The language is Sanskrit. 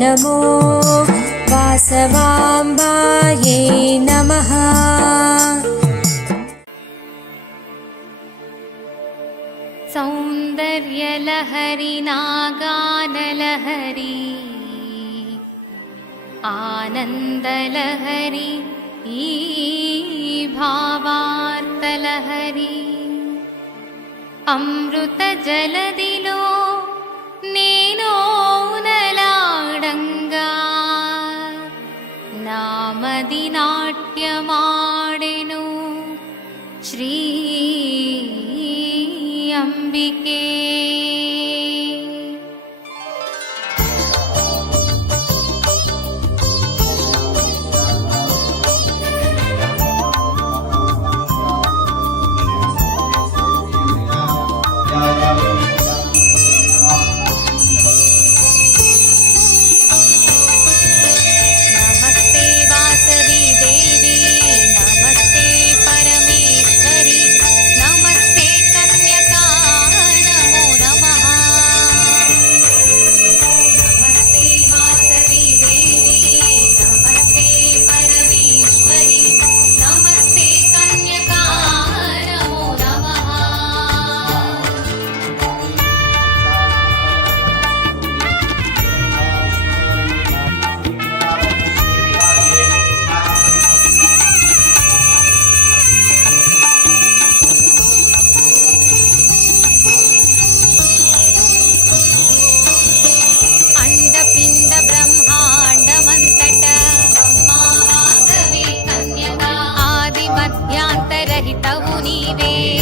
नमो वासवाम्बायै नमः। सौन्दर्यलहरि नागानलहरी आनन्दलहरि ई भावार्तलहरी अमृतजलदि श्री अम्बिके। me.